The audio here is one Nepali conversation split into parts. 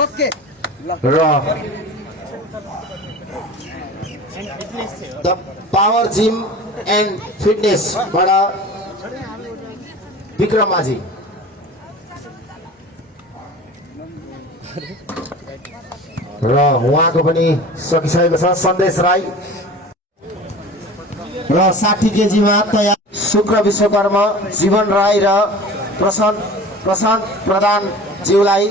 ओके र द पावर जिम एन्ड फिटनेसबाट विक्रम माझी र उहाँको पनि सकिसकेको छ। सन्देश राई र 60 केजीमा तयार शुक्र विश्वकर्मा जीवन राई र प्रशान्त प्रधान ज्यूलाई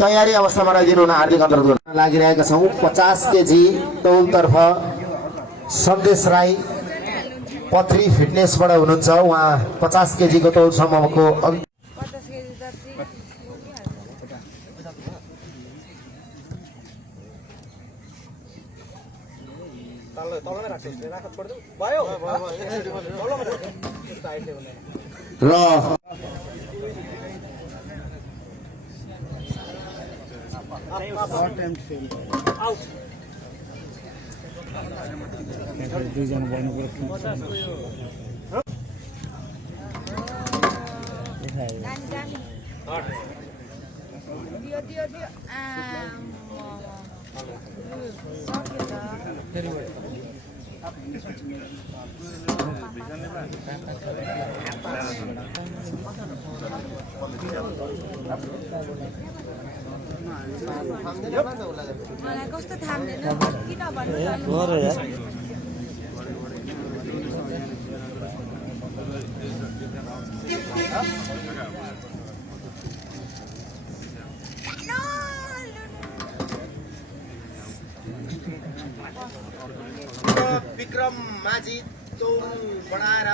तयारी अवस्थामा राखिदिनु हुन हार्दिक अनुरोध गर्न लागिरहेका छौँ। 50 केजी तौलतर्फ सन्देश राई पथरी फिटनेसबाट हुनुहुन्छ। उहाँ 50 केजीको तौलसम्मको र मलाई कस्तो थाम्दैन किन भन्नु विक्रम माझी तौल बढाएर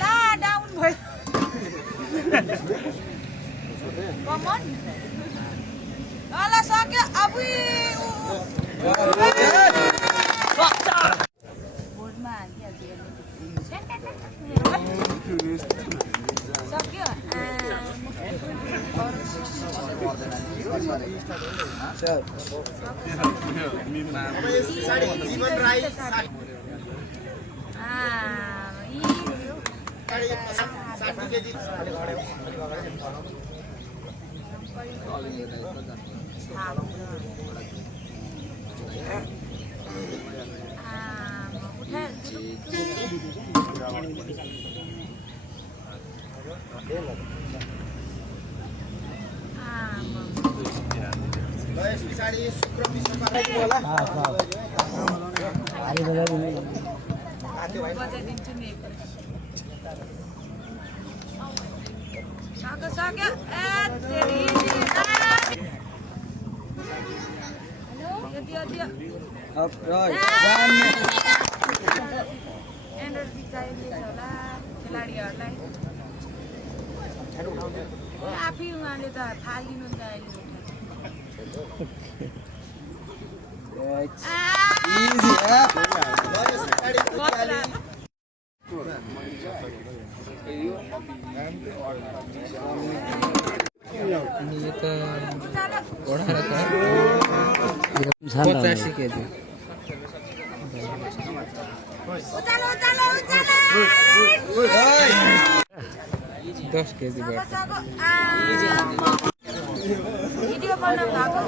ला डाउन भयो कमन ल सक्यो अब बोर्डमा सक्यो जीवन राई एनर्जी चाहिए होला खेलाडीहरूलाई आफै उहाँले त फालिदिनु नि अहिले 85 केजी 10 केजी भिडियो बनाउनु भएको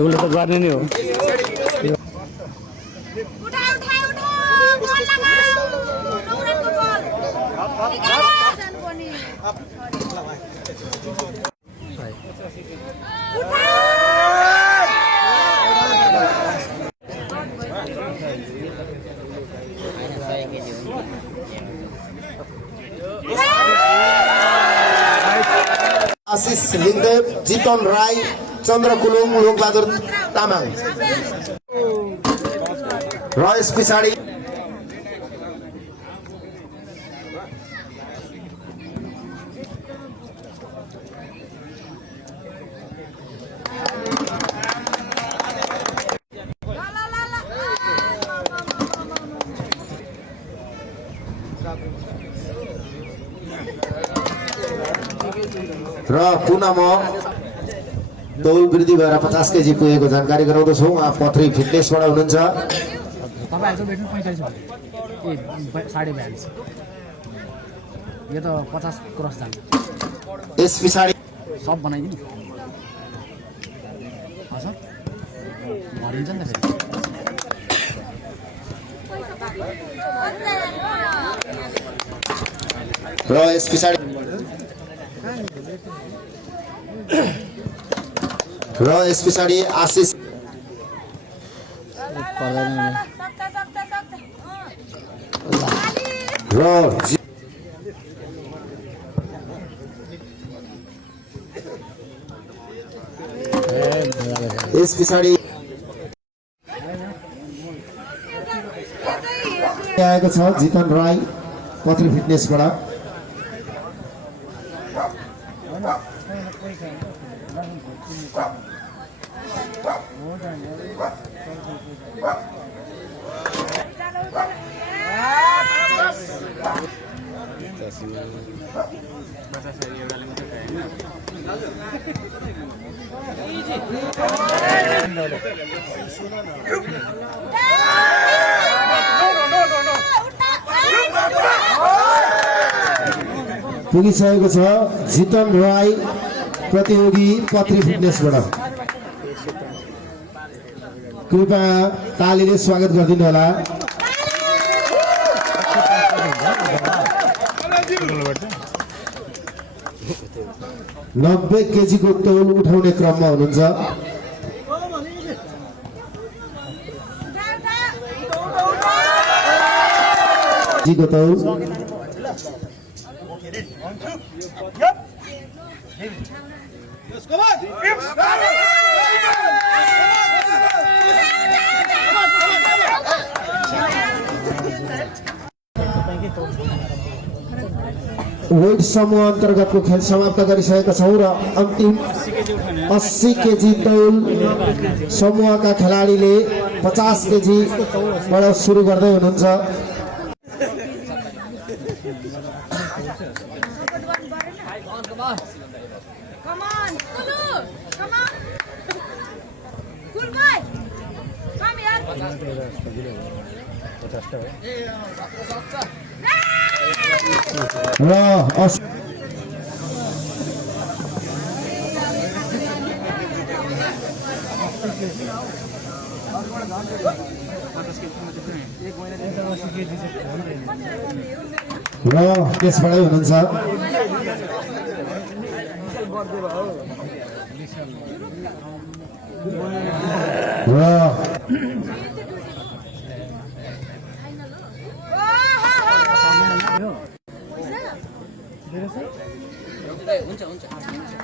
उसले त गर्ने नै हो आशिष लिङ्गदेव जितन राई चन्द्र कुलुङ लोकबहादुर तामाङ र यस पछाडि र पुनः म तौल वृद्धि भएर 50 केजी पुगेको जानकारी गराउँदछु। उहाँ पथरी फिटनेसबाट हुनुहुन्छ। तपाईँहरूको बेट्नु 45 हो ए 42.5 यो त 50 क्रस जान्छ यस पछाडि सब बनाइदिनु हजुर भरिन्छ नि त फेरि र यस पछाडि आशिष र यस पछाडि आएको छ जितन राई पथरी फिटनेसबाट। पुगिसकेको छ जितन राई प्रतियोगी पथरी फिटनेसबाट। कृपया तालीले स्वागत गरिदिनु होला। 90 केजीको तौल उठाउने क्रममा हुनुहुन्छ। जीको तौल वेट समूह अन्तर्गतको खेल समाप्त गरिसकेका छौँ र अन्तिम 80 केजी तौल समूहका खेलाडीले 50 केजीबाट सुरु गर्दै हुनुहुन्छ। र त्यसबाटै हुनुहुन्छ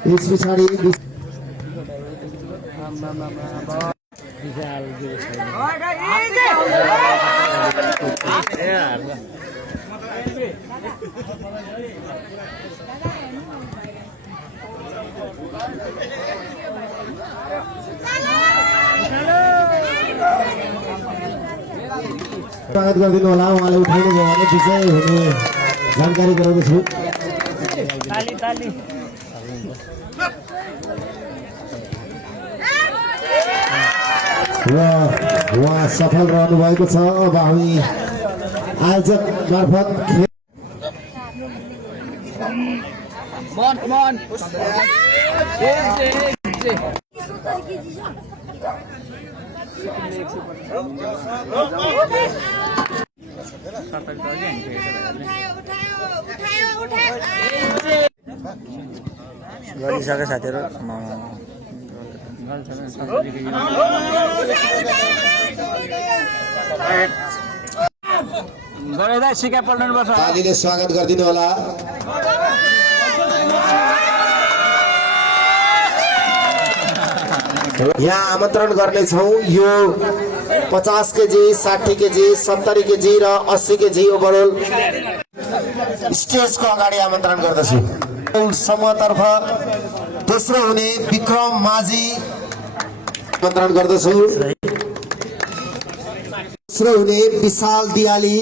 यस पछाडि स्वागत गरिदिनु होला। उहाँले उठाउनु भयो भने विजय हुने जानकारी गराउँदैछु। र उहाँ सफल रहनु भएको छ। अब हामी आयोजक मार्फत गरिसके साथीहरु गरेदा सिका पल्टाउनु पर्छ। तालीले स्वागत गरिदिनु होला। यहाँ आमन्त्रण गर्नेछौँ यो 50 केजी 60 केजी 70 केजी र 80 केजी ओभरअल स्टेजको अगाडि आमन्त्रण गर्दछु। समूहतर्फ दोस्रो हुने विक्रम माझी आमन्त्रण गर्दछु। दोस्रो हुने विशाल दियाली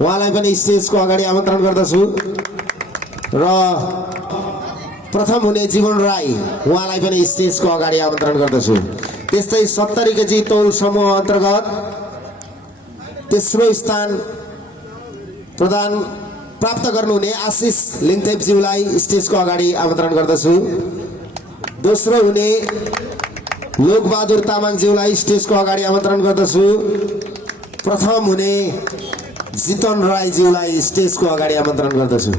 उहाँलाई पनि स्टेजको अगाडि आमन्त्रण गर्दछु। र प्रथम हुने जीवन राई उहाँलाई पनि स्टेजको अगाडि आमन्त्रण गर्दछु। त्यस्तै 70 केजी तौल समूह अन्तर्गत तेस्रो स्थान प्रदान प्राप्त गर्नुहुने आशिष लिङथेपज्यूलाई स्टेजको अगाडि आमन्त्रण गर्दछु। दोस्रो हुने लोकबहादुर तामाङज्यूलाई स्टेजको अगाडि आमन्त्रण गर्दछु। प्रथम हुने जितन राईज्यूलाई स्टेजको अगाडि आमन्त्रण गर्दछु।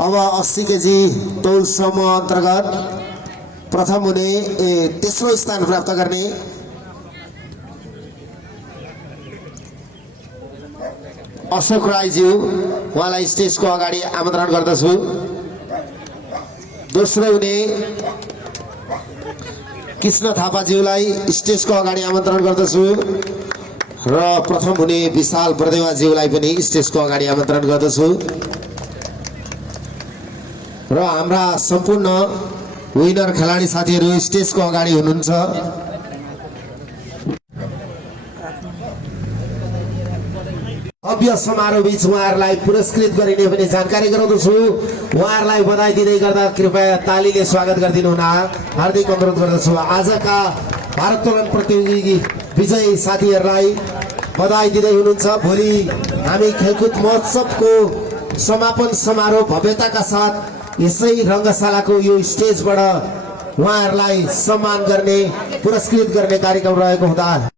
अब 80 केजी तौल समूह अन्तर्गत प्रथम हुने तेस्रो स्थान प्राप्त गर्ने अशोक राईज्यू उहाँलाई स्टेजको अगाडि आमन्त्रण गर्दछु। दोस्रो हुने कृष्ण थापाज्यूलाई स्टेजको अगाडि आमन्त्रण गर्दछु र प्रथम हुने विशाल बर्देवाज्यूलाई पनि स्टेजको अगाडि आमन्त्रण गर्दछु र हाम्रा सम्पूर्ण विनर खेलाडी साथीहरू स्टेजको अगाडि हुनुहुन्छ। भव्य समारोह बीच उहाँहरूलाई पुरस्कृत गरिने पनि जानकारी गराउँदछु। उहाँहरूलाई बधाई दिँदै गर्दा कृपया तालीले स्वागत गरिदिनु हुन हार्दिक अनुरोध गर्दछु। आजका भारोत्तोलन प्रतियोगी विजयी साथीहरूलाई बधाई दिँदै हुनुहुन्छ। भोलि हामी खेलकुद महोत्सवको समापन समारोह भव्यताका साथ यसै रङ्गशालाको यो स्टेजबाट उहाँहरूलाई सम्मान गर्ने पुरस्कृत गर्ने कार्यक्रम रहेको हुँदा